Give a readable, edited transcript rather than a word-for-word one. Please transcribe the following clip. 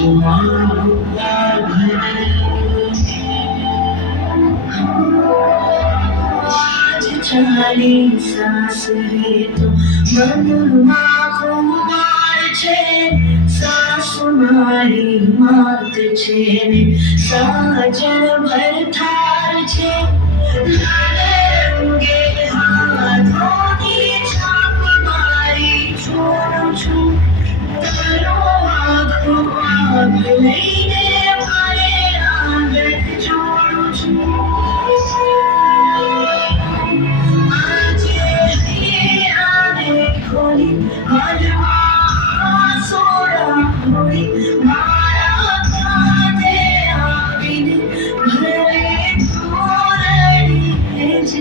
आज ચાલી સાસરે તો મનમાં ખુમાર છે, સાસુ મારી માત છે ને સાજણ ભરથાર છે.